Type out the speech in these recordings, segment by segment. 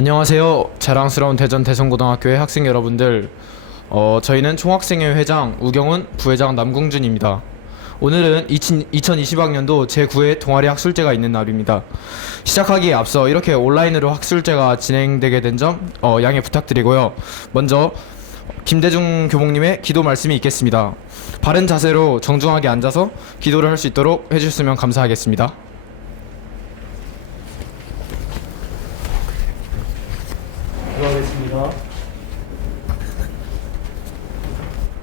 안녕하세요. 자랑스러운 대전 대성고등학교의 학생 여러분들. 저희는 총학생회 회장 우경훈, 부회장 남궁준입니다. 오늘은 2020학년도 제9회 동아리 학술제가 있는 날입니다. 시작하기에 앞서 이렇게 온라인으로 학술제가 진행되게 된 점 양해 부탁드리고요. 먼저 김대중 교목님의 기도 말씀이 있겠습니다. 바른 자세로 정중하게 앉아서 기도를 할 수 있도록 해주셨으면 감사하겠습니다. 기도하겠습니다.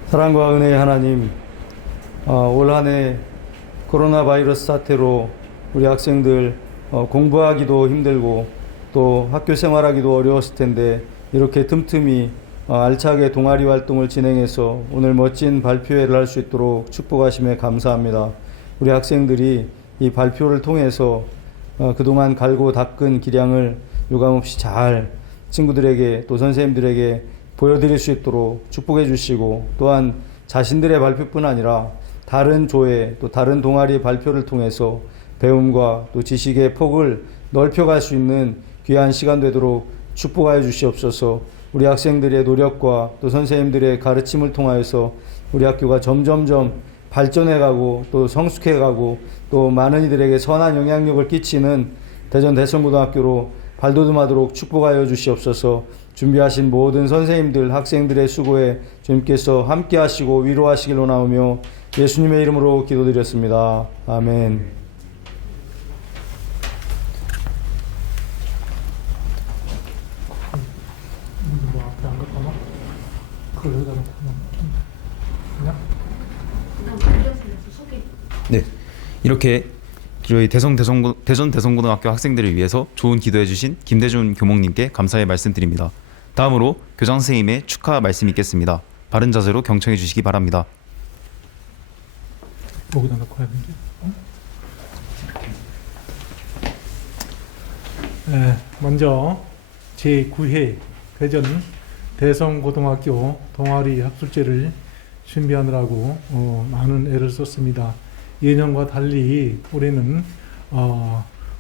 사랑과 은혜의 하나님, 올 한 해 코로나 바이러스 사태로 우리 학생들 공부하기도 힘들고 또 학교 생활하기도 어려웠을 텐데 이렇게 틈틈이 알차게 동아리 활동을 진행해서 오늘 멋진 발표회를 할 수 있도록 축복하심에 감사합니다. 우리 학생들이 이 발표를 통해서 그동안 갈고 닦은 기량을 유감없이 잘 친구들에게 또 선생님들에게 보여드릴 수 있도록 축복해 주시고, 또한 자신들의 발표뿐 아니라 다른 조회 또 다른 동아리 발표를 통해서 배움과 또 지식의 폭을 넓혀갈 수 있는 귀한 시간 되도록 축복하여 주시옵소서. 우리 학생들의 노력과 또 선생님들의 가르침을 통하여서 우리 학교가 점점점 발전해가고 또 성숙해가고 또 많은 이들에게 선한 영향력을 끼치는 대전 대성고등학교로 발돋움하도록 축복하여 주시옵소서. 준비하신 모든 선생님들, 학생들의 수고에 주님께서 함께 하시고 위로하시길 원하오며 예수님의 이름으로 기도드렸습니다. 아멘. 네, 이렇게 저희 대전 대성고등학교 학생들을 위해서 좋은 기도해 주신 김대중 교목님께 감사의 말씀드립니다. 다음으로 교장 선생님의 축하 말씀 있겠습니다. 바른 자세로 경청해 주시기 바랍니다. 여기다 넣고 해야 되지? 먼저 제9회 대전 대성고등학교 동아리 학술제를 준비하느라고 많은 애를 썼습니다. 예년과 달리 올해는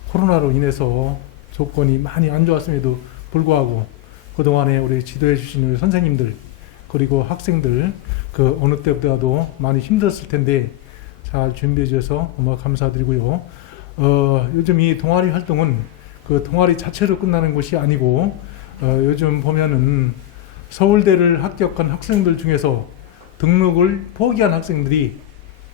코로나로 인해서 조건이 많이 안 좋았음에도 불구하고 그동안에 우리 지도해 주신 우리 선생님들 그리고 학생들 그 어느 때보다도 많이 힘들었을 텐데 잘 준비해 주셔서 너무 감사드리고요. 요즘 이 동아리 활동은 그 동아리 자체로 끝나는 것이 아니고 요즘 보면은 서울대를 합격한 학생들 중에서 등록을 포기한 학생들이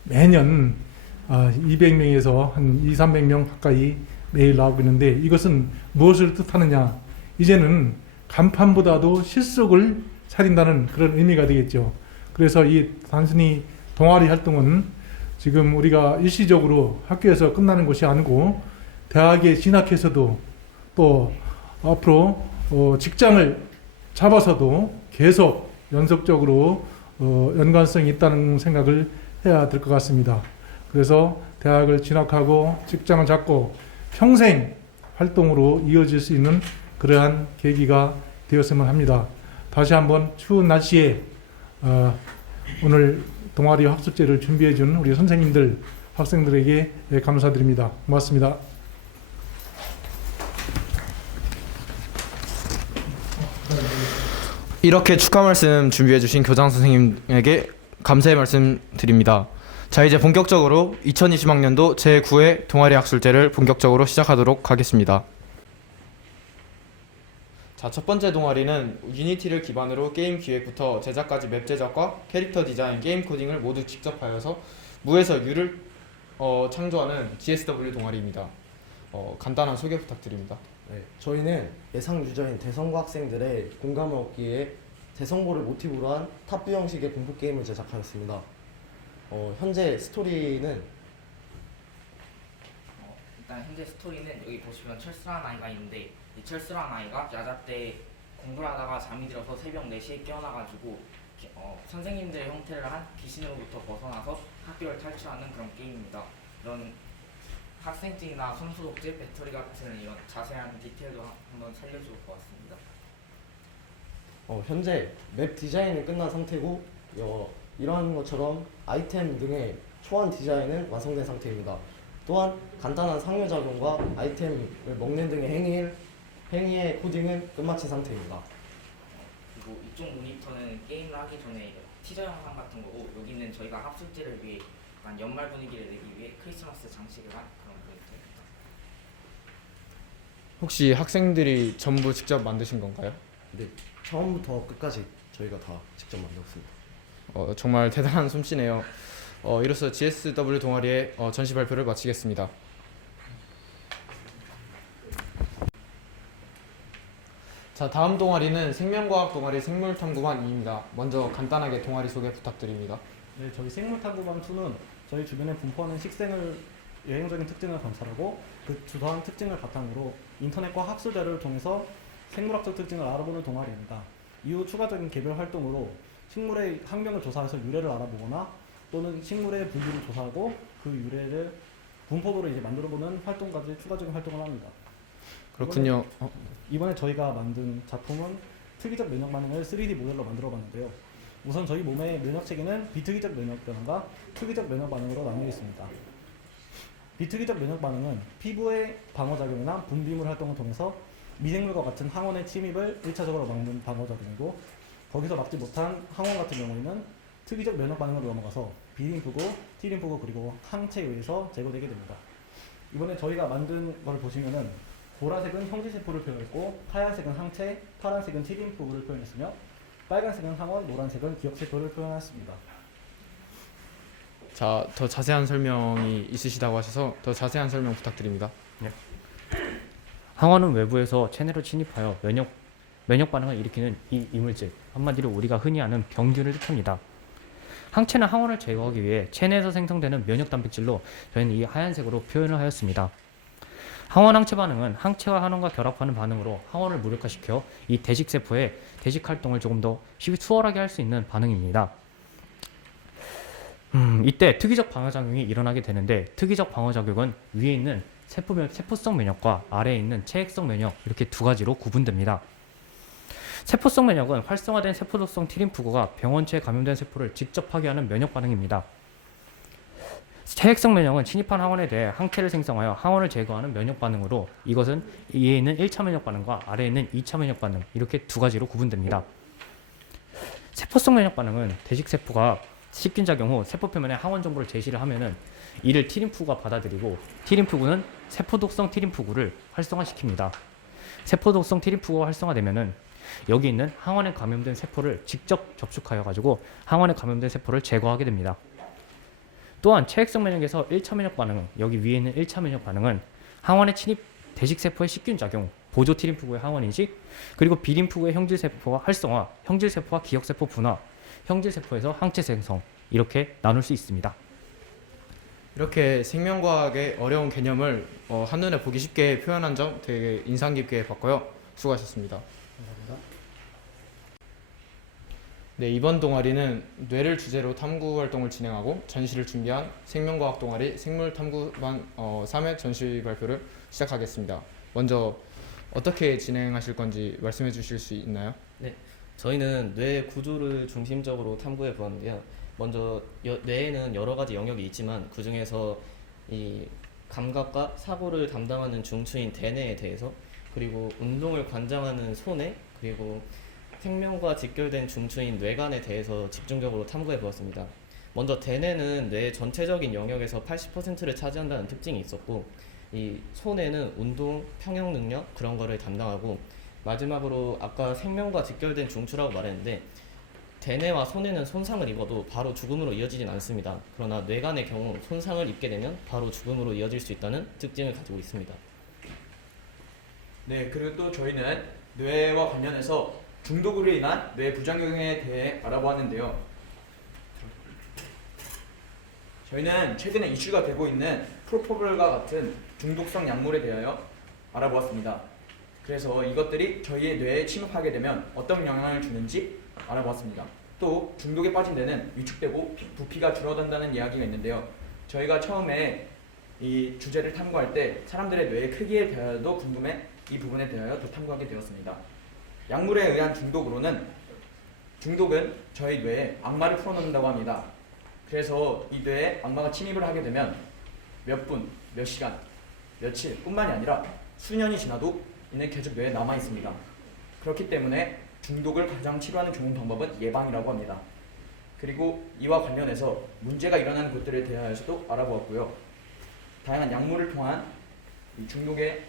매년 200명에서 한 200~300명 가까이 매일 나오고 있는데, 이것은 무엇을 뜻하느냐? 이제는 간판보다도 실속을 차린다는 그런 의미가 되겠죠. 그래서 이 단순히 동아리 활동은 지금 우리가 일시적으로 학교에서 끝나는 것이 아니고 대학에 진학해서도 또 앞으로 직장을 잡아서도 계속 연속적으로 연관성이 있다는 생각을 해야 될 것 같습니다. 그래서 대학을 진학하고 직장을 잡고 평생 활동으로 이어질 수 있는 그러한 계기가 되었으면 합니다. 다시 한번 추운 날씨에 오늘 동아리 학술제를 준비해 준 우리 선생님들, 학생들에게 감사드립니다. 고맙습니다. 이렇게 축하 말씀 준비해 주신 교장 선생님에게 감사의 말씀 드립니다. 자, 이제 본격적으로 2020학년도 제9회 동아리 학술제를 본격적으로 시작하도록 하겠습니다. 자, 첫 번째 동아리는 유니티를 기반으로 게임 기획부터 제작까지 맵 제작과 캐릭터 디자인, 게임 코딩을 모두 직접 하여서 무에서 유를 창조하는 GSW 동아리입니다. 간단한 소개 부탁드립니다. 네, 저희는 예상 유저인 대성고 학생들의 공감을 얻기 위해 대성고를 모티브로 한 탑뷰 형식의 공포 게임을 제작하였습니다. 현재 스토리는 일단 현재 스토리는 여기 보시면 철수라는 아이가 있는데, 이 철수라는 아이가 야자 때 공부를 하다가 잠이 들어서 새벽 4시에 깨어나가지고 선생님들의 형태를 한 귀신으로부터 벗어나서 학교를 탈출하는 그런 게임입니다. 이런 학생증이나 선수독지, 배터리 같은 이런 자세한 디테일도 한번 살려줄 것 같습니다. 현재 맵 디자인은 끝난 상태고 이러한 것처럼 아이템 등의 초안 디자인은 완성된 상태입니다. 또한 간단한 상호작용과 아이템을 먹는 등의 행위의 코딩은 끝마친 상태입니다. 그리고 이쪽 모니터는 게임을 하기 전에 티저 영상 같은 거고, 여기는 저희가 학술제를 위해 약간 연말 분위기를 내기 위해 크리스마스 장식을 한 그런 모니터입니다. 혹시 학생들이 전부 직접 만드신 건가요? 네, 처음부터 끝까지 저희가 다 직접 만들었습니다. 정말 대단한 솜씨네요. 이로써 GSW 동아리의 전시 발표를 마치겠습니다. 자, 다음 동아리는 생명과학 동아리 생물탐구반 2입니다. 먼저 간단하게 동아리 소개 부탁드립니다. 네, 저희 생물탐구반 2는 저희 주변에 분포하는 식생을 여행적인 특징을 관찰하고 그 주도한 특징을 바탕으로 인터넷과 학술 자료를 통해서 생물학적 특징을 알아보는 동아리입니다. 이후 추가적인 개별 활동으로 식물의 학명을 조사해서 유래를 알아보거나 또는 식물의 분류를 조사하고 그 유래를 분포도를 이제 만들어보는 활동까지 추가적인 활동을 합니다. 그렇군요. 이번에 저희가 만든 작품은 특이적 면역 반응을 3D 모델로 만들어 봤는데요. 우선 저희 몸의 면역 체계는 비특이적 면역 반응과 특이적 면역 반응으로 나뉘겠습니다. 비특이적 면역 반응은 피부의 방어작용이나 분비물 활동을 통해서 미생물과 같은 항원의 침입을 1차적으로 막는 방어작용이고, 거기서 막지 못한 항원 같은 경우에는 특이적 면역 반응으로 넘어가서 B림프구, T림프구 그리고 항체에 의해서 제거되게 됩니다. 이번에 저희가 만든 걸 보시면은 보라색은 형질세포를 표현했고, 하얀색은 항체, 파란색은 T림프구를 표현했으며 빨간색은 항원, 노란색은 기억세포를 표현했습니다. 자, 더 자세한 설명이 있으시다고 하셔서 더 자세한 설명 부탁드립니다. 항원은 외부에서 체내로 침입하여 면역 반응을 일으키는 이 이물질, 한마디로 우리가 흔히 아는 병균을 뜻합니다. 항체는 항원을 제거하기 위해 체내에서 생성되는 면역 단백질로 저희는 이 하얀색으로 표현을 하였습니다. 항원 항체 반응은 항체와 항원과 결합하는 반응으로 항원을 무력화시켜 이 대식 세포의 대식 활동을 조금 더 수월하게 할 수 있는 반응입니다. 이때 특이적 방어작용이 일어나게 되는데, 특이적 방어작용은 위에 있는 세포성 면역과 아래에 있는 체액성 면역, 이렇게 두 가지로 구분됩니다. 세포성 면역은 활성화된 세포독성 T림프구가 병원체에 감염된 세포를 직접 파괴하는 면역 반응입니다. 체액성 면역은 침입한 항원에 대해 항체를 생성하여 항원을 제거하는 면역 반응으로, 이것은 위에 있는 1차 면역 반응과 아래에 있는 2차 면역 반응, 이렇게 두 가지로 구분됩니다. 세포성 면역 반응은 대식 세포가 식균 작용 후 세포 표면에 항원 정보를 제시를 하면은 이를 T림프구가 받아들이고, T림프구는 세포독성 T림프구를 활성화시킵니다. 세포독성 T림프구가 활성화되면은 여기 있는 항원에 감염된 세포를 직접 접촉하여 가지고 항원에 감염된 세포를 제거하게 됩니다. 또한 체액성 면역에서 1차 면역 반응은, 여기 위에 있는 1차 면역 반응은 항원의 침입 대식 세포의 식균 작용, 보조 T림프구의 항원 인식, 그리고 B림프구의 형질 세포와 활성화, 형질 세포와 기억 세포 분화, 형질 세포에서 항체 생성, 이렇게 나눌 수 있습니다. 이렇게 생명과학의 어려운 개념을 한눈에 보기 쉽게 표현한 점 되게 인상 깊게 봤고요. 수고하셨습니다. 네, 이번 동아리는 뇌를 주제로 탐구 활동을 진행하고 전시를 준비한 생명과학 동아리 생물탐구반 3회 전시 발표를 시작하겠습니다. 먼저 어떻게 진행하실 건지 말씀해 주실 수 있나요? 네, 저희는 뇌 구조를 중심적으로 탐구해 보았는데요. 먼저 뇌에는 여러 가지 영역이 있지만 그 중에서 이 감각과 사고를 담당하는 중추인 대뇌에 대해서, 그리고 운동을 관장하는 소뇌, 그리고 생명과 직결된 중추인 뇌간에 대해서 집중적으로 탐구해 보았습니다. 먼저 대뇌는 뇌의 전체적인 영역에서 80%를 차지한다는 특징이 있었고, 이 소뇌는 운동, 평형 능력 그런 거를 담당하고, 마지막으로 아까 생명과 직결된 중추라고 말했는데 대뇌와 소뇌는 손상을 입어도 바로 죽음으로 이어지진 않습니다. 그러나 뇌간의 경우 손상을 입게 되면 바로 죽음으로 이어질 수 있다는 특징을 가지고 있습니다. 네, 그리고 또 저희는 뇌와 관련해서 중독으로 인한 뇌 부작용에 대해 알아보았는데요. 저희는 최근에 이슈가 되고 있는 프로포폴과 같은 중독성 약물에 대하여 알아보았습니다. 그래서 이것들이 저희의 뇌에 침입하게 되면 어떤 영향을 주는지 알아보았습니다. 또 중독에 빠진 뇌는 위축되고 부피가 줄어든다는 이야기가 있는데요. 저희가 처음에 이 주제를 탐구할 때 사람들의 뇌의 크기에 대하여도 궁금해 이 부분에 대하여 또 탐구하게 되었습니다. 약물에 의한 중독은 저희 뇌에 악마를 풀어놓는다고 합니다. 그래서 이 뇌에 악마가 침입을 하게 되면 몇 분, 몇 시간, 며칠 뿐만이 아니라 수년이 지나도 이는 계속 뇌에 남아 있습니다. 그렇기 때문에 중독을 가장 치료하는 좋은 방법은 예방이라고 합니다. 그리고 이와 관련해서 문제가 일어나는 곳들에 대하여서도 알아보았고요. 다양한 약물을 통한 이 중독의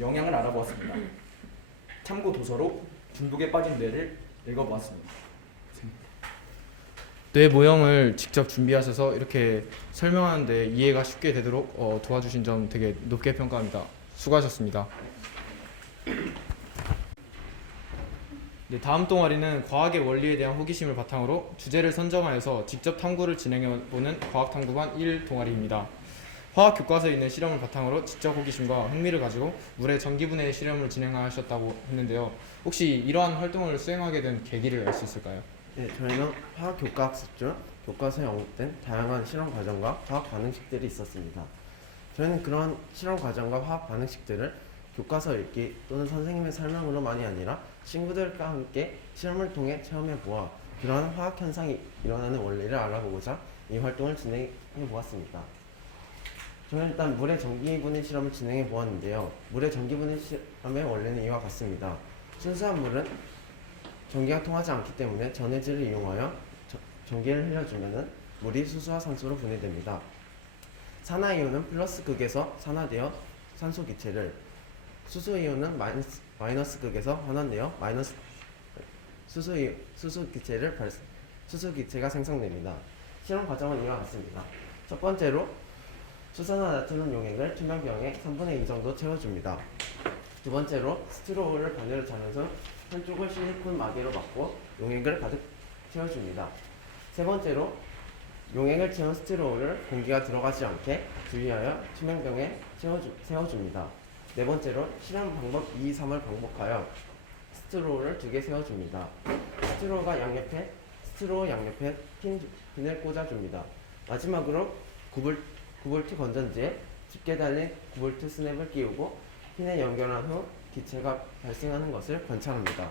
영향을 알아보았습니다. 참고 도서로 중독에 빠진 뇌를 읽어보았습니다. 뇌 모형을 직접 준비하셔서 이렇게 설명하는데 이해가 쉽게 되도록 도와주신 점 되게 높게 평가합니다. 수고하셨습니다. 네, 다음 동아리는 과학의 원리에 대한 호기심을 바탕으로 주제를 선정하여서 직접 탐구를 진행해보는 과학탐구반 1 동아리입니다. 화학 교과서에 있는 실험을 바탕으로 지적 호기심과 흥미를 가지고 물의 전기분해 실험을 진행하셨다고 했는데요. 혹시 이러한 활동을 수행하게 된 계기를 알 수 있을까요? 네, 저희는 화학 교과학습 중 교과서에 언급된 다양한 실험 과정과 화학 반응식들이 있었습니다. 저희는 그런 실험 과정과 화학 반응식들을 교과서 읽기 또는 선생님의 설명으로만이 아니라 친구들과 함께 실험을 통해 체험해 보아 그러한 화학 현상이 일어나는 원리를 알아보고자 이 활동을 진행해 보았습니다. 저는 일단 물의 전기분해 실험을 진행해 보았는데요. 물의 전기분해 실험의 원리는 이와 같습니다. 순수한 물은 전기가 통하지 않기 때문에 전해질을 이용하여 전기를 흘려주면 물이 수소와 산소로 분해됩니다. 산화이온은 플러스 극에서 산화되어 산소 기체를, 수소이온은 마이너스 극에서 환원되어 수소 기체가 생성됩니다. 실험 과정은 이와 같습니다. 첫 번째로 수소나 나트륨 용액을 투명병에 3분의 2 정도 채워줍니다. 두 번째로 스트로우를 반대로 자면서 한쪽을 실리콘 마개로 막고 용액을 가득 채워줍니다. 세 번째로 용액을 채운 스트로우를 공기가 들어가지 않게 주의하여 투명병에 세워줍니다. 네 번째로 실험 방법 2, 3을 반복하여 스트로우를 2개 세워줍니다. 스트로우 양옆에 핀을 꽂아줍니다. 마지막으로 9V 건전지에 짙게 달린 9V 스냅을 끼우고 핀에 연결한 후 기체가 발생하는 것을 관찰합니다.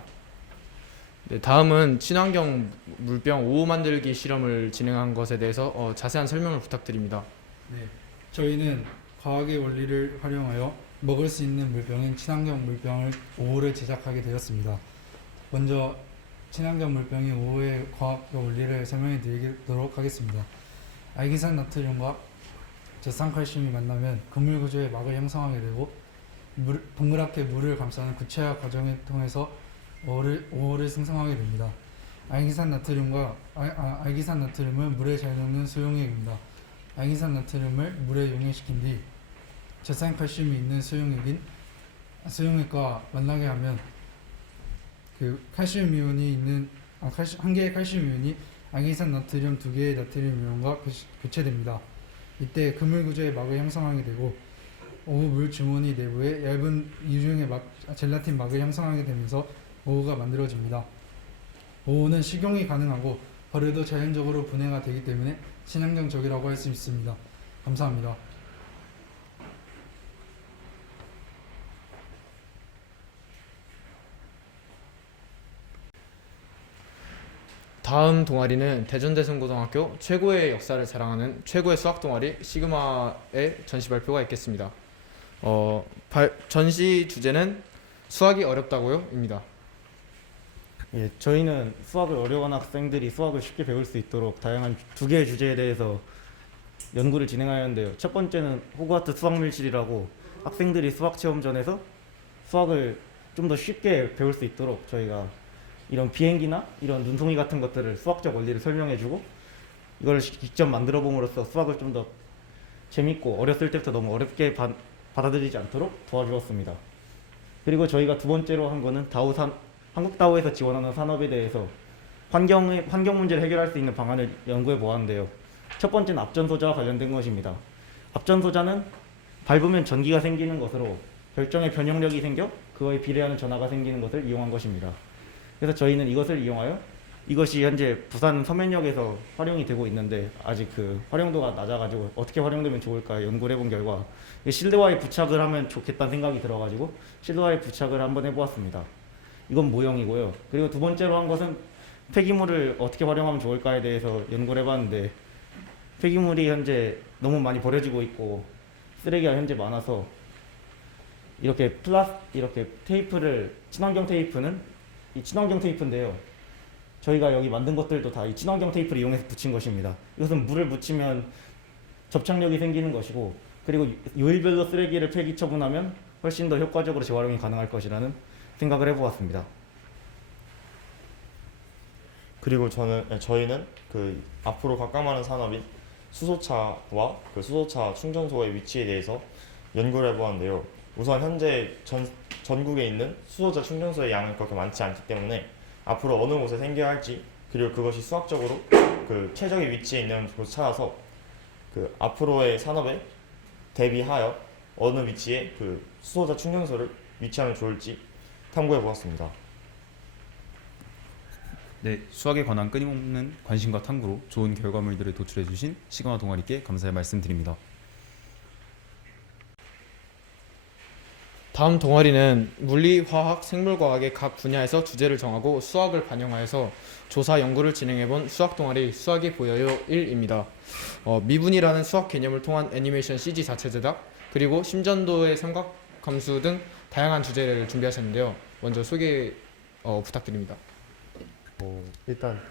네, 다음은 친환경 물병 5호 만들기 실험을 진행한 것에 대해서 자세한 설명을 부탁드립니다. 네, 저희는 과학의 원리를 활용하여 먹을 수 있는 물병인 친환경 물병을 5호를 제작하게 되었습니다. 먼저 친환경 물병인 5호의 과학 원리를 설명해 드리도록 하겠습니다. 알기산 나트륨과 젖산칼슘이 만나면 그물 구조의 막을 형성하게 되고 동그랗게 물을 감싸는 구체화 과정을 통해서 5호를 생성하게 됩니다. 알기산 나트륨은 물에 잘 녹는 수용액입니다. 알기산 나트륨을 물에 용해시킨 뒤 젖산칼슘이 있는 수용액과 만나게 하면 한 개의 칼슘 이온이 알기산 나트륨 2개의 나트륨 이온과 교체됩니다. 이때 그물 구조의 막을 형성하게 되고 5호 물 주머니 내부에 얇은 이중의 젤라틴 막을 형성하게 되면서 5호가 만들어집니다. 5호는 식용이 가능하고 버려도 자연적으로 분해가 되기 때문에 친환경적이라고 할 수 있습니다. 감사합니다. 다음 동아리는 대전대성고등학교 최고의 역사를 자랑하는 최고의 수학 동아리 시그마의 전시 발표가 있겠습니다. 전시 주제는 수학이 어렵다고요? 입니다. 예, 저희는 수학을 어려워하는 학생들이 수학을 쉽게 배울 수 있도록 다양한 2개의 주제에 대해서 연구를 진행하였는데요. 첫 번째는 호그와트 수학밀실이라고 학생들이 수학 체험전에서 수학을 좀 더 쉽게 배울 수 있도록 저희가 이런 비행기나 이런 눈송이 같은 것들을 수학적 원리를 설명해주고 이걸 직접 만들어 봄으로써 수학을 좀 더 재밌고 어렸을 때부터 너무 어렵게 받아들이지 않도록 도와주었습니다. 그리고 저희가 두 번째로 한 거는 한국다오에서 지원하는 산업에 대해서 환경 문제를 해결할 수 있는 방안을 연구해 보았는데요. 첫 번째는 앞전소자와 관련된 것입니다. 앞전소자는 밟으면 전기가 생기는 것으로 결정의 변형력이 생겨 그거에 비례하는 전하가 생기는 것을 이용한 것입니다. 그래서 저희는 이것을 이용하여 이것이 현재 부산 서면역에서 활용이 되고 있는데 아직 그 활용도가 낮아가지고 어떻게 활용되면 좋을까 연구를 해본 결과 실드와에 부착을 하면 좋겠다는 생각이 들어가지고 실드와에 부착을 한번 해보았습니다. 이건 모형이고요. 그리고 두 번째로 한 것은 폐기물을 어떻게 활용하면 좋을까에 대해서 연구를 해봤는데 폐기물이 현재 너무 많이 버려지고 있고 쓰레기가 현재 많아서 이렇게 이렇게 테이프를 친환경 테이프는 이 친환경 테이프인데요. 저희가 여기 만든 것들도 다 이 친환경 테이프를 이용해서 붙인 것입니다. 이것은 물을 묻히면 접착력이 생기는 것이고, 그리고 요일별로 쓰레기를 폐기 처분하면 훨씬 더 효과적으로 재활용이 가능할 것이라는 생각을 해보았습니다. 그리고 저희는 그 앞으로 각광하는 산업인 수소차와 그 수소차 충전소의 위치에 대해서 연구를 해보았는데요. 우선 현재 전국에 있는 수소차 충전소의 양은 그렇게 많지 않기 때문에 앞으로 어느 곳에 생겨야 할지, 그리고 그것이 수학적으로 그 최적의 위치에 있는 곳을 찾아서 그 앞으로의 산업에 대비하여 어느 위치에 그 수소차 충전소를 위치하면 좋을지 탐구해 보았습니다. 네, 수학에 관한 끊임없는 관심과 탐구로 좋은 결과물들을 도출해 주신 시그마 동아리께 감사의 말씀드립니다. 다음 동아리는 물리, 화학, 생물과학의 각 분야에서 주제를 정하고 수학을 반영하여서 조사 연구를 진행해본 수학 동아리 수학이 보여요 1입니다. 미분이라는 수학 개념을 통한 애니메이션 CG 자체 제작, 그리고 심전도의 삼각함수 등 다양한 주제를 준비하셨는데요. 먼저 소개 부탁드립니다. 일단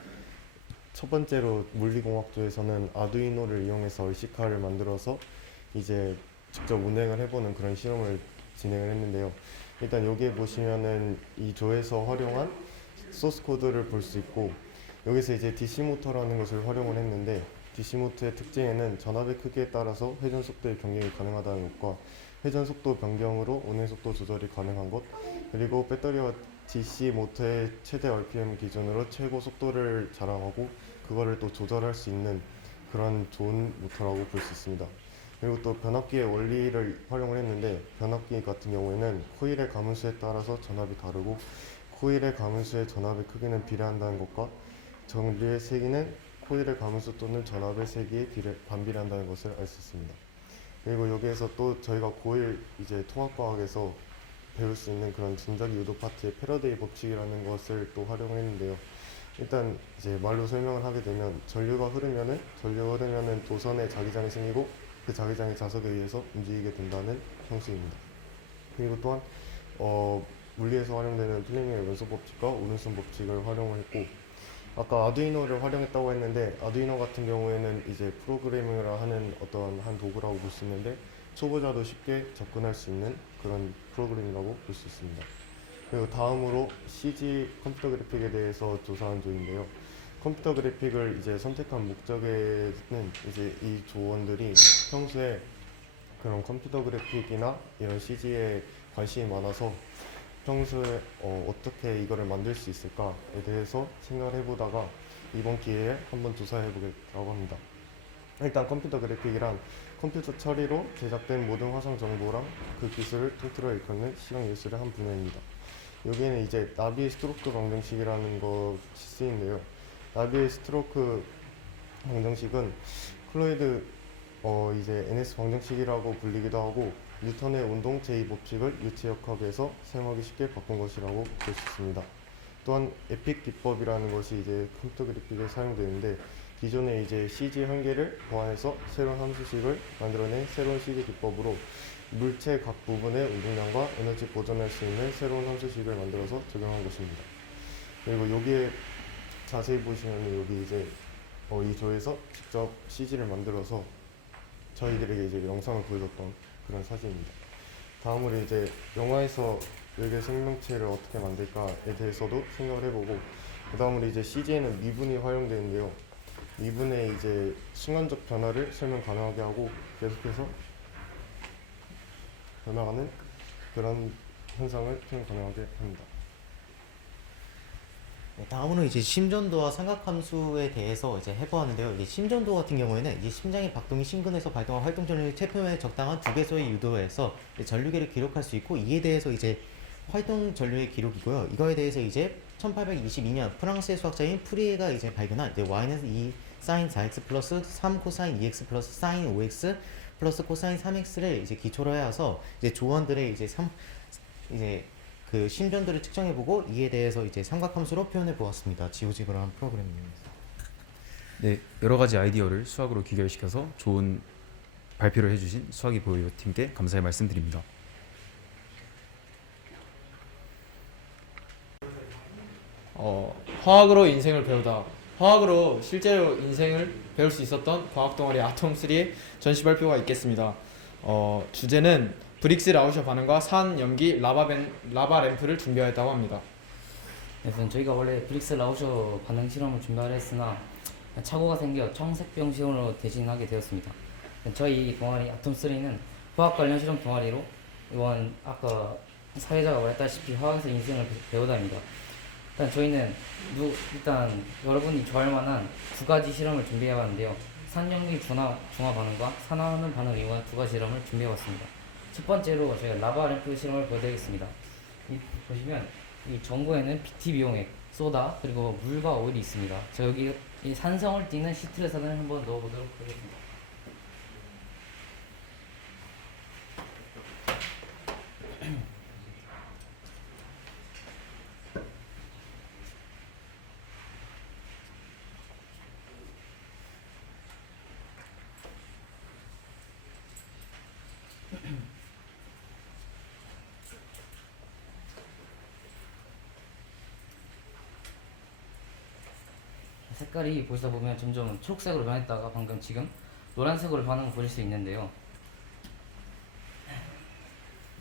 첫 번째로 물리공학조에서는 아두이노를 이용해서 의식화를 만들어서 이제 직접 운행을 해보는 그런 실험을 진행을 했는데요. 일단 여기에 보시면은 이 조에서 활용한 소스 코드를 볼 수 있고, 여기서 이제 DC 모터라는 것을 활용을 했는데, DC 모터의 특징에는 전압의 크기에 따라서 회전 속도의 변경이 가능하다는 것과 회전 속도 변경으로 운행 속도 조절이 가능한 것, 그리고 배터리와 DC 모터의 최대 RPM 기준으로 최고 속도를 자랑하고 그거를 또 조절할 수 있는 그런 좋은 모터라고 볼 수 있습니다. 그리고 또 변압기의 원리를 활용을 했는데, 변압기 같은 경우에는 코일의 가문수에 따라서 전압이 다르고 코일의 가문수의 전압의 크기는 비례한다는 것과 전류의 세기는 코일의 가문수 또는 전압의 세기에 반비례한다는 것을 알 수 있습니다. 그리고 여기에서 또 저희가 고1 이제 통합과학에서 배울 수 있는 그런 진자기 유도 파트의 패러데이 법칙이라는 것을 또 활용을 했는데요. 일단 이제 말로 설명을 하게 되면 전류가 흐르면은 도선에 자기장이 생기고 그 자기장이 자석에 의해서 움직이게 된다는 형식입니다. 그리고 또한 물리에서 활용되는 플레밍의 연속 법칙과 오른손 법칙을 활용을 했고, 아까 아두이노를 활용했다고 했는데 아두이노 같은 경우에는 이제 프로그래밍을 하는 어떤 한 도구라고 볼 수 있는데 초보자도 쉽게 접근할 수 있는 그런 프로그램이라고 볼 수 있습니다. 그리고 다음으로 CG 컴퓨터 그래픽에 대해서 조사한 조인데요. 컴퓨터 그래픽을 이제 선택한 목적에는 이제 이 조원들이 평소에 그런 컴퓨터 그래픽이나 이런 CG에 관심이 많아서 평소에 어떻게 이거를 만들 수 있을까에 대해서 생각을 해보다가 이번 기회에 한번 조사해 보겠다고 합니다. 일단 컴퓨터 그래픽이란 컴퓨터 처리로 제작된 모든 화성 정보랑 그 기술을 통틀어 일컫는 실험 예술의 한 분야입니다. 여기에는 이제 나비의 스트로크 방정식이라는 것이 쓰이는데요. 나비의 스트로크 방정식은 클로이드 이제 NS 방정식이라고 불리기도 하고 뉴턴의 운동 제2법칙을 유체역학에서 사용하기 쉽게 바꾼 것이라고 볼 수 있습니다. 또한 에픽 기법이라는 것이 이제 컴퓨터 그래픽에 사용되는데, 기존의 이제 CG 한계를 보완해서 새로운 함수식을 만들어낸 새로운 CG 기법으로 물체 각 부분의 운동량과 에너지 보존할 수 있는 새로운 함수식을 만들어서 적용한 것입니다. 그리고 여기에 자세히 보시면 여기 이제 이 조에서 직접 CG를 만들어서 저희들에게 이제 영상을 보여줬던 그런 사진입니다. 다음으로 이제 영화에서 외계 생명체를 어떻게 만들까에 대해서도 생각을 해보고, 그 다음으로 이제 CG에는 미분이 활용되는데요. 미분의 이제 순간적 변화를 설명 가능하게 하고 계속해서 변화하는 그런 현상을 표현 가능하게 합니다. 다음으로 이제 심전도와 삼각함수에 대해서 이제 해보았는데요. 이제 심전도 같은 경우에는 이제 심장의 박동이 심근에서 발동한 활동 전류의 체표면에 적당한 2배소의 유도에서 전류계를 기록할 수 있고, 이에 대해서 이제 활동 전류의 기록이고요. 이거에 대해서 이제 1822년 프랑스의 수학자인 프리에가 이제 발견한 이제 y는 2 사인 4x 플러스 3 코사인 2x 플러스 사인 5x 플러스 코사인 3x를 이제 기초로 해서 이제 조원들의 이제 그 심전도를 측정해보고 이에 대해서 이제 삼각함수로 표현해 보았습니다. 지오지브라는 프로그램입니다. 네, 여러 가지 아이디어를 수학으로 귀결시켜서 좋은 발표를 해주신 수학이 보여 팀께 감사의 말씀드립니다. 화학으로 인생을 배우다. 화학으로 실제로 인생을 배울 수 있었던 과학 동아리 아톰3의 전시 발표가 있겠습니다. 주제는 브릭스 라우셔 반응과 산 염기 라바 램프를 준비하였다고 합니다. 네, 우선 저희가 원래 브릭스 라우셔 반응 실험을 준비하려 했으나 착오가 생겨 청색병 실험으로 대신하게 되었습니다. 저희 동아리 아톰3는 화학 관련 실험 동아리로 이번 아까 사회자가 말했다시피 화학에서 인생을 배우다입니다. 일단 저희는 일단 여러분이 좋아할 만한 두 가지 실험을 준비해봤는데요. 산염기 중화 반응과 산화하는 반응을 이용한 두 가지 실험을 준비해봤습니다. 첫 번째로 저희가 라바 램프 실험을 보여드리겠습니다. 보시면 이 전구에는 BT비용액, 소다, 그리고 물과 오일이 있습니다. 자, 여기 이 산성을 띠는 시트레산을 한번 넣어보도록 하겠습니다. 색깔이 보시다 보면 점점 초록색으로 변했다가 방금 지금 노란색으로 변하는 걸 보실 수 있는데요.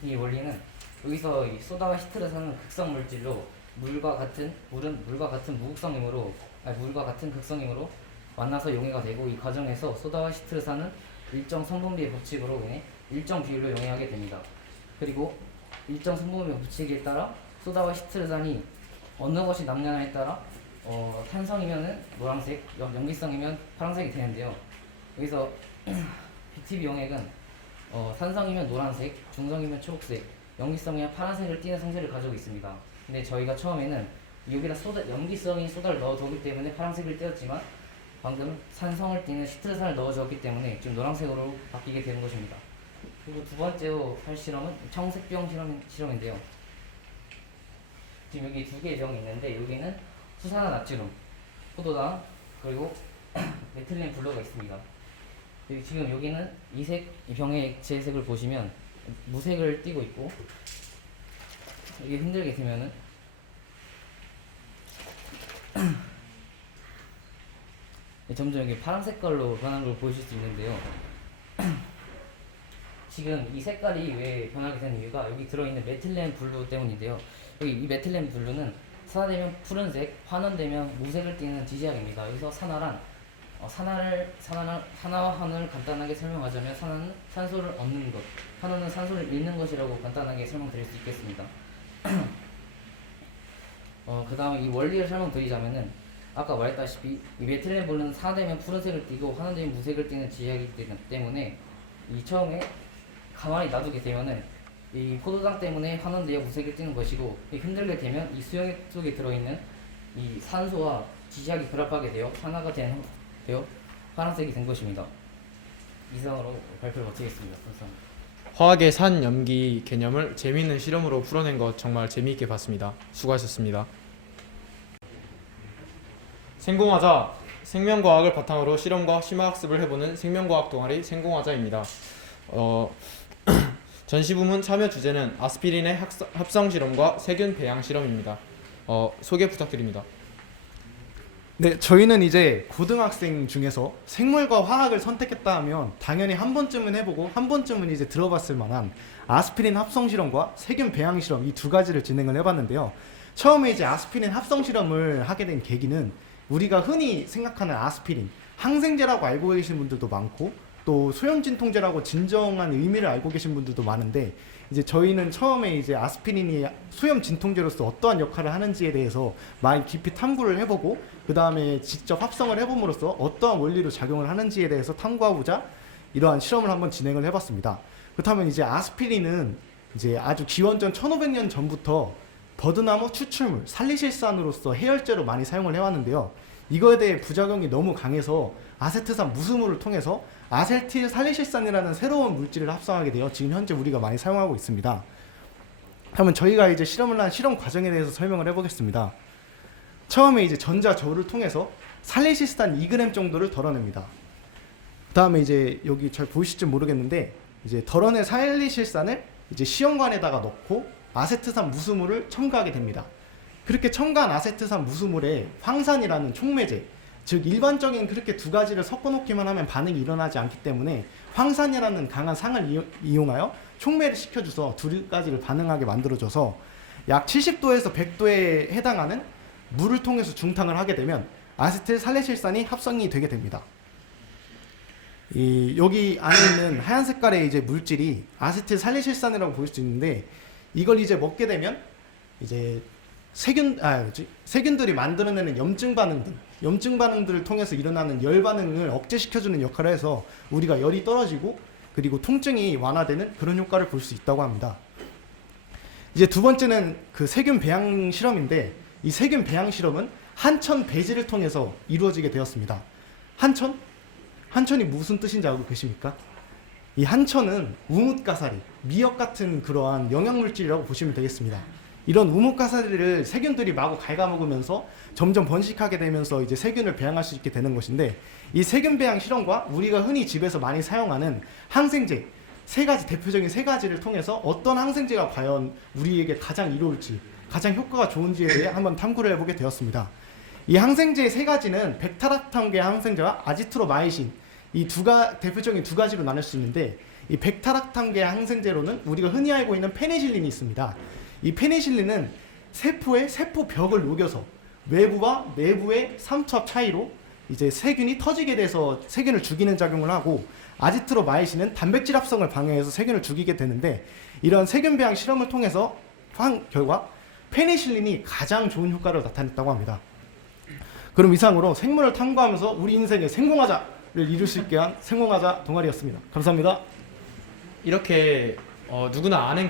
이 원리는 여기서 이 소다와 시트레산은 극성 물질로 물과 같은 극성이므로 만나서 용해가 되고, 이 과정에서 소다와 시트레산은 일정 성분비의 법칙으로 인해 일정 비율로 용해하게 됩니다. 그리고 일정 성분비의 법칙에 따라 소다와 시트레산이 어느 것이 남냐에 따라 탄성이면은 노란색, 염기성이면 파란색이 되는데요. 여기서 BTB 용액은 산성이면 노란색, 중성이면 초록색, 염기성이면 파란색을 띠는 성질을 가지고 있습니다. 근데 저희가 처음에는 여기다 염기성인 소다를 넣어줬기 때문에 파란색을 띄었지만 방금 산성을 띠는 시트레산을 넣어줬기 때문에 지금 노란색으로 바뀌게 되는 것입니다. 그리고 두 번째로 할 실험은 청색병 실험인데요. 지금 여기 두 개의 병이 있는데 여기는 수산화 나트륨, 포도당, 그리고 메틸렌 블루가 있습니다. 지금 여기는 이 병의 액체색을 보시면 무색을 띠고 있고, 이게 흔들게 되면은 점점 여기 파란 색깔로 변하는 걸 보실 수 있는데요. 지금 이 색깔이 왜 변하게 된 이유가 여기 들어있는 메틸렌 블루 때문인데요. 여기 이 메틸렌 블루는 산화되면 푸른색, 환원되면 무색을 띠는 지시약입니다. 여기서 산화란 산화와 환원을 간단하게 설명하자면 산화는 산소를 얻는 것, 환원은 산소를 잃는 것이라고 간단하게 설명드릴 수 있겠습니다. 그 다음에 이 원리를 설명드리자면은 아까 말했다시피 이 메틸렌 블루는 산화되면 푸른색을 띠고 환원되면 무색을 띠는 지시약이기 때문에 이 처음에 가만히 놔두게 되면은 이 포도당 때문에 환원되어 무색을 띠는 것이고, 흔들게 되면 이 수용액 속에 들어있는 이 산소와 지시약이 결합하게 되어 산화가 되어 파란색이 된 것입니다. 이상으로 발표를 마치겠습니다. 감사합니다. 화학의 산 염기 개념을 재미있는 실험으로 풀어낸 것 정말 재미있게 봤습니다. 수고하셨습니다. 생공화자, 생명과학을 바탕으로 실험과 심화학습을 해보는 생명과학 동아리 생공화자입니다. 전시부문 참여 주제는 아스피린의 합성 실험과 세균 배양 실험입니다. 소개 부탁드립니다. 네, 저희는 이제 고등학생 중에서 생물과 화학을 선택했다 하면 당연히 한 번쯤은 해보고 한 번쯤은 이제 들어봤을 만한 아스피린 합성 실험과 세균 배양 실험, 이 두 가지를 진행을 해봤는데요. 처음에 이제 아스피린 합성 실험을 하게 된 계기는 우리가 흔히 생각하는 아스피린, 항생제라고 알고 계신 분들도 많고 또 소염진통제라고 진정한 의미를 알고 계신 분들도 많은데, 이제 저희는 처음에 이제 아스피린이 소염진통제로서 어떠한 역할을 하는지에 대해서 많이 깊이 탐구를 해보고, 그 다음에 직접 합성을 해봄으로써 어떠한 원리로 작용을 하는지에 대해서 탐구하고자 이러한 실험을 한번 진행을 해봤습니다. 그렇다면 이제 아스피린은 이제 아주 기원전 1500년 전부터 버드나무 추출물, 살리실산으로서 해열제로 많이 사용을 해왔는데요. 이거에 대해 부작용이 너무 강해서 아세트산 무스물을 통해서 아세틸 살리실산이라는 새로운 물질을 합성하게 되어 지금 현재 우리가 많이 사용하고 있습니다. 그러면 저희가 이제 실험을 한 실험 과정에 대해서 설명을 해보겠습니다. 처음에 이제 전자저울을 통해서 살리실산 2g 정도를 덜어냅니다. 그 다음에 이제 여기 잘 보이실지 모르겠는데 이제 덜어낸 살리실산을 이제 시험관에다가 넣고 아세트산 무스물을 첨가하게 됩니다. 그렇게 첨가한 아세트산 무수물에 황산이라는 촉매제, 즉 일반적인 그렇게 두 가지를 섞어 놓기만 하면 반응이 일어나지 않기 때문에 황산이라는 강한 상을 이용하여 촉매를 시켜줘서 두 가지를 반응하게 만들어줘서 약 70도에서 100도에 해당하는 물을 통해서 중탕을 하게 되면 아세틸 살레실산이 합성이 되게 됩니다. 여기 안에 있는 하얀 색깔의 이제 물질이 아세틸 살레실산이라고 볼 수 있는데, 이걸 이제 먹게 되면 이제 세균들이 만들어내는 염증 반응들을 통해서 일어나는 열 반응을 억제시켜주는 역할을 해서 우리가 열이 떨어지고 그리고 통증이 완화되는 그런 효과를 볼 수 있다고 합니다. 이제 두 번째는 그 세균 배양 실험인데, 이 세균 배양 실험은 한천 배지를 통해서 이루어지게 되었습니다. 한천이 무슨 뜻인지 알고 계십니까? 이 한천은 우뭇가사리, 미역 같은 그러한 영양물질이라고 보시면 되겠습니다. 이런 우뭇가사리를 세균들이 마구 갉아먹으면서 점점 번식하게 되면서 이제 세균을 배양할 수 있게 되는 것인데, 이 세균 배양 실험과 우리가 흔히 집에서 많이 사용하는 항생제 대표적인 세 가지를 통해서 어떤 항생제가 과연 우리에게 가장 이로울지, 가장 효과가 좋은지에 대해 한번 탐구를 해보게 되었습니다. 이 항생제 세 가지는 백타락탐계 항생제와 아지트로마이신, 이 대표적인 두 가지로 나눌 수 있는데, 이 백타락탐계 항생제로는 우리가 흔히 알고 있는 페니실린이 있습니다. 이 페니실린은 세포의 세포벽을 녹여서 외부와 내부의 삼투압 차이로 이제 세균이 터지게 돼서 세균을 죽이는 작용을 하고, 아지트로마이신은 단백질 합성을 방해해서 세균을 죽이게 되는데, 이런 세균 배양 실험을 통해서 한 결과 페니실린이 가장 좋은 효과를 나타냈다고 합니다. 그럼 이상으로 생물을 탐구하면서 우리 인생의 생공하자를 이룰 수 있게 한 생공하자 동아리였습니다. 감사합니다. 이렇게 누구나 아는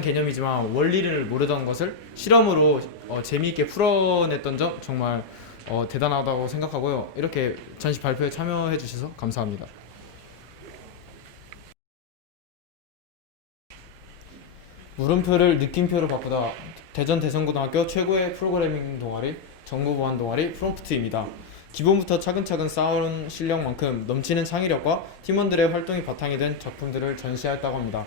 개념이지만 원리를 모르던 것을 실험으로 재미있게 풀어냈던 점 정말 대단하다고 생각하고요. 이렇게 전시 발표에 참여해 주셔서 감사합니다. 물음표를 느낌표로 바꾸다. 대전 대성고등학교 최고의 프로그래밍 동아리, 정보보안 동아리 프롬프트입니다. 기본부터 차근차근 쌓아온 실력만큼 넘치는 창의력과 팀원들의 활동이 바탕이 된 작품들을 전시하였다고 합니다.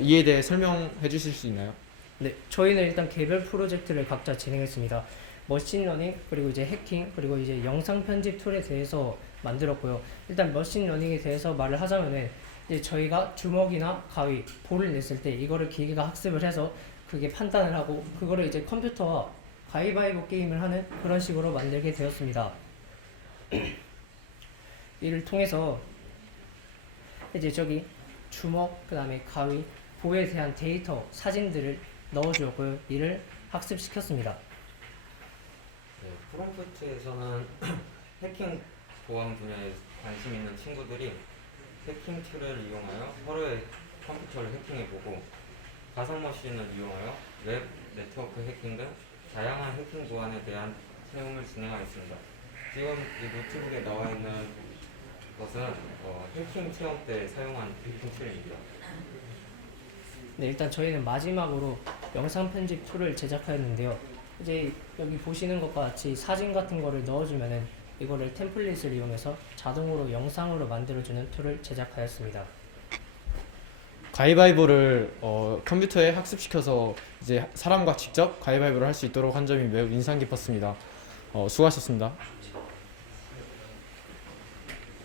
이에 대해 설명해 주실 수 있나요? 네, 저희는 일단 개별 프로젝트를 각자 진행했습니다. 머신러닝, 그리고 이제 해킹, 그리고 이제 영상 편집 툴에 대해서 만들었고요. 일단 머신러닝에 대해서 말을 하자면은 이제 저희가 주먹이나 가위, 볼을 냈을 때 이거를 기계가 학습을 해서 그게 판단을 하고 그거를 이제 컴퓨터와 가위바위보 게임을 하는 그런 식으로 만들게 되었습니다. 이를 통해서 이제 저기 주먹, 그 다음에 가위, 볼에 대한 데이터, 사진들을 넣어주었고요. 이를 학습시켰습니다. 네, 프롬프트에서는 해킹 보안 분야에 관심 있는 친구들이 해킹 툴을 이용하여 서로의 컴퓨터를 해킹해보고 가상 머신을 이용하여 웹, 네트워크 해킹 등 다양한 해킹 보안에 대한 체험을 진행하였습니다. 지금 이 노트북에 나와 있는 것은 해킹 체험 때 사용한 해킹 툴입니다. 네, 일단 저희는 마지막으로 영상 편집 툴을 제작하였는데요. 이제 여기 보시는 것과 같이 사진 같은 거를 넣어주면은 이거를 템플릿을 이용해서 자동으로 영상으로 만들어주는 툴을 제작하였습니다. 가위바위보를 컴퓨터에 학습시켜서 이제 사람과 직접 가위바위보를 할 수 있도록 한 점이 매우 인상 깊었습니다. 수고하셨습니다.